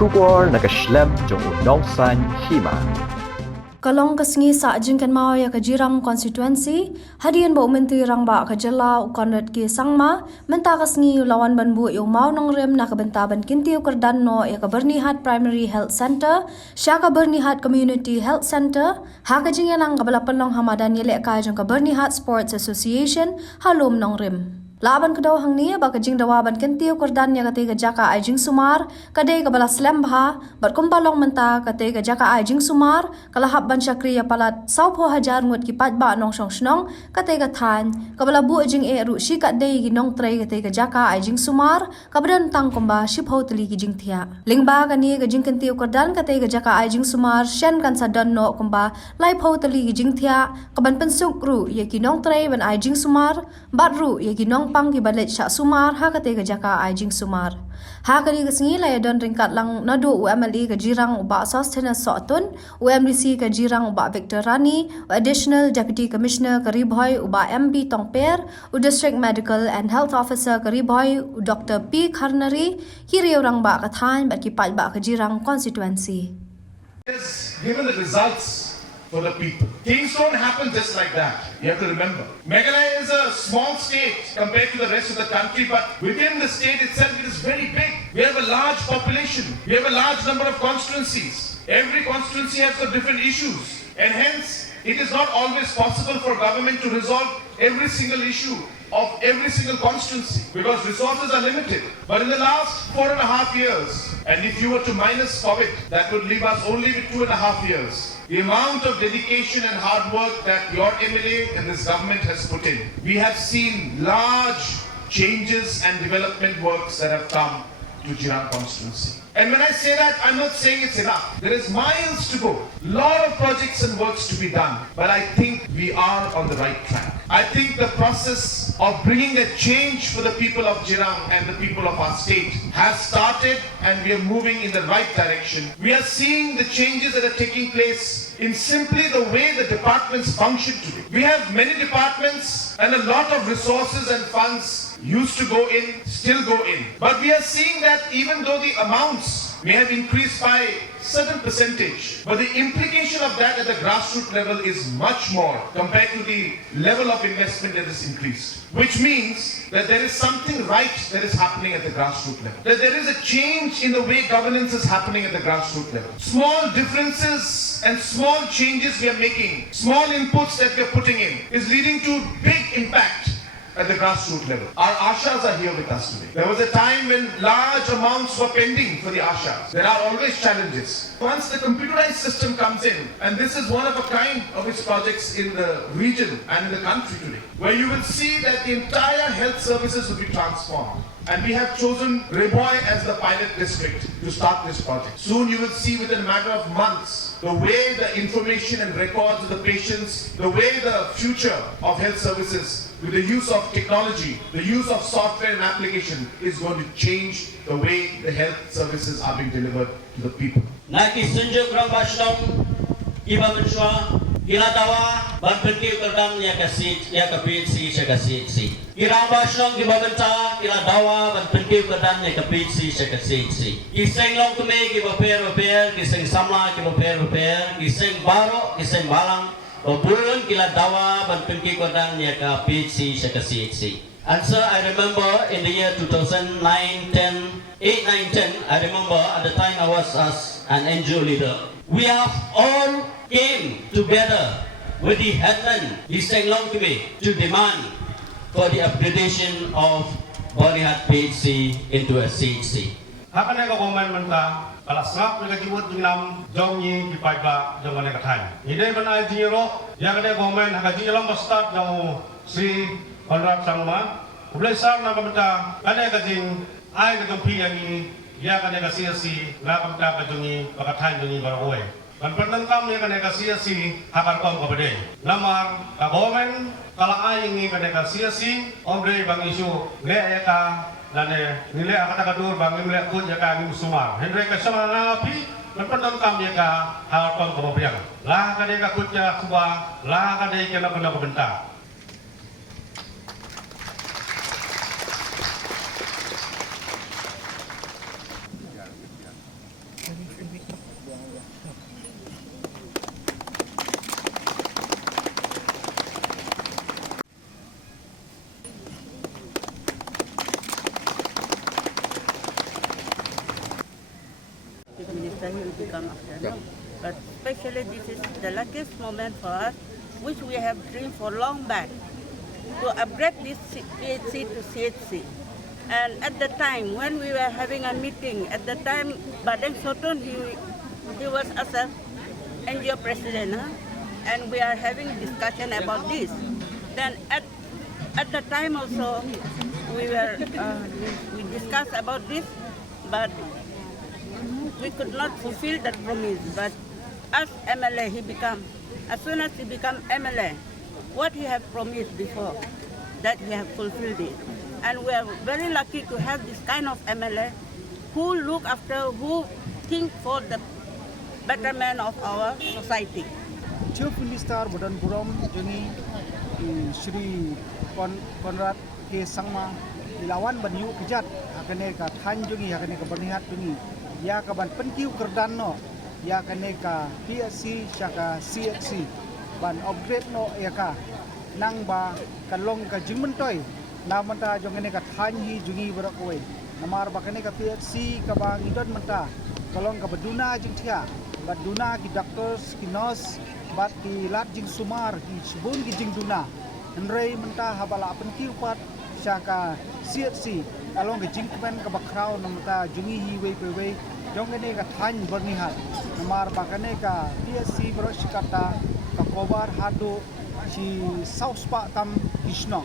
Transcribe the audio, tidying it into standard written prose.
Shubor nakaslem jong unongsan Hima. Kalong kasngi sa jingkan mau ya kajirang konstituensi, hadian ba Myntri Rangbah ka Jylla Konrad ki sangma, menta kasngi lawan banbu yung Mawnongrim na kabentaban Kyntiew Kyrdan no ya ka Byrnihat Primary Health Center, siya ka Byrnihat Community Health Center, ha ka jinganang kabalapan long hamadan yele ka jong ka Byrnihat Sports Association, halom Nongrim. Laban ke daw hang ni ba kajing dawaban Kyntiew Kyrdan ya kate jaka ajing sumar kade ka balas lembha bat kumpalong menta kate jaka ajing sumar kalahap ban syakri ya palat saupo hajar ngut ki patba nong song snong kate than kabala bu ajing e ru shi kat dei gi nong trai kate jaka ajing sumar kabdan tang komba ship hoteli gi jing thia lingba kani kajing Kyntiew Kyrdan kate jaka ajing sumar shen kan sadan no komba lai hoteli gi jing thia kaban pensuk ru ye ki nong trai ban ajing sumar bat ru ye ki nong pang ki balet syak sumar ha kate jaka ajing sumar ha kali kesengi la don ringkat lang nadu UMLE ke jirang uba sustenance sotun UMDC ke jirang uba Victor Rani additional deputy commissioner ke Ribhoy uba MB Tongper district medical and health officer ke Ribhoy Dr P Karnari kiri orang ba ka than ba ki pat ba ke jirang constituency has given the results for the people. Things don't happen just like that. You have to remember. Meghalaya is a small state compared to the rest of the country, but within the state itself it is very big. We have a large population. We have a large number of constituencies. Every constituency has got different issues, and hence it is not always possible for government to resolve every single issue of every single constituency because resources are limited. But in the last 4.5 years, and if you were to minus COVID, that would leave us only with 2.5 years. The amount of dedication and hard work that your MLA and this government has put in, we have seen large changes and development works that have come to Jylla constituency. And when I say that, I'm not saying it's enough. There is miles to go. Lot of projects and works to be done. But I think we are on the right track. I think the process of bringing a change for the people of Jylla and the people of our state has started, and we are moving in the right direction. We are seeing the changes that are taking place in simply the way the departments function today. We have many departments and a lot of resources and funds used to go in, still go in. But we are seeing that even though the amounts may have increased by certain percentage, but the implication of that at the grassroots level is much more compared to the level of investment that is increased. Which means that there is something right that is happening at the grassroots level. That there is a change in the way governance is happening at the grassroots level. Small differences and small changes we are making, small inputs that we are putting in is leading to big impact at the grassroots level. Our Ashas are here with us today. There was a time when large amounts were pending for the Ashas. There are always challenges. Once the computerized system comes in, and this is one of a kind of its projects in the region and in the country today, where you will see that the entire health services will be transformed. And we have chosen Ribhoy as the pilot district to start this project. Soon you will see within a matter of months the way the information and records of the patients, the way the future of health services with the use of technology, the use of software and application is going to change the way the health services are being delivered to the people. Naki sunjuk Rangbah shnong iba menshwa ila dawa ban Kyntiew Kyrdan ya kasit ya kapit si kasit si. Rangbah shnong iba menta ila dawa ban Kyntiew Kyrdan ya kapit si kasit si. Kiseng long tume iba per kiseng samla iba per kiseng baro kiseng balang Babun kila dawa ban Kyntiew Kyrdan ya kapit si kasit si. And so I remember in the year 2009, 10, 8, 9, 10, I remember at the time I was as an NGO leader, we have all came together with the headman, the Senglong Committee, to demand for the upgradation of Byrnihat PHC into a CHC. Hakan ay kakuman man ta, kalasngap na kajiwot jinam, jong yi kipaiba, jong kanay katay. Hindi man ay jiro, ya kanay kakuman, hakajiyo lang basta ng si Konrad Sangma. Ublay sar na kamata, kanay kajing ay katumpi yang yi, ya kanay kasiyasi, nga kamata kajong yi, pakatay jong yi barakoy. Dan pertengkam ni kanay kasiyasi, hakarkom kapaday. Namar, kakuman, kalaayang yi kanay kasiyasi, ombre bang isu, ngaya ka, dan nilai akan kadur bang nilai pun jaka ni musumar. Hendrai kasama napi berpandang kami jaka harapan kemudian. Lah kadai kakutnya kubah, lah kadai kena kena kebentar. after he will become after. No? But especially this is the luckiest moment for us, which we have dreamed for long back, to upgrade this PHC to CHC. And at the time when we were having a meeting, at the time Badeng Soton, he was as a NGO president, and we are having discussion about this. Then at the time also we discussed about this, but we could not fulfill that promise. But as MLA, as soon as he become MLA, what he had promised before, that he have fulfilled it. And we are very lucky to have this kind of MLA who look after, who think for the betterment of our society. Chief Minister Badan Buram Joni Shri Konrad K Sangma ilawan banyu kejat hakane ka than Joni hakane ka Byrnihat Joni ya ka ban Kyntiew Kyrdan no ya kane ka PSC syaka CHC ban upgrade no ya ka Rangbah kalong ka jingmentoy namanta jongene ka than hi Joni berakoi namar bakane ka PSC ka bang idon menta kalong ka baduna jingthia baduna ki doctors ki nurse bat ki lat jing sumar ki sibun ki jing duna nrei menta habala Kyntiew pat syaka CHC along ki jing pen ka bakrau namta jungi hi we jongene ka than Byrnihat namar bakane ka PSC bro shikata ka kobar hado si sauspa tam kisno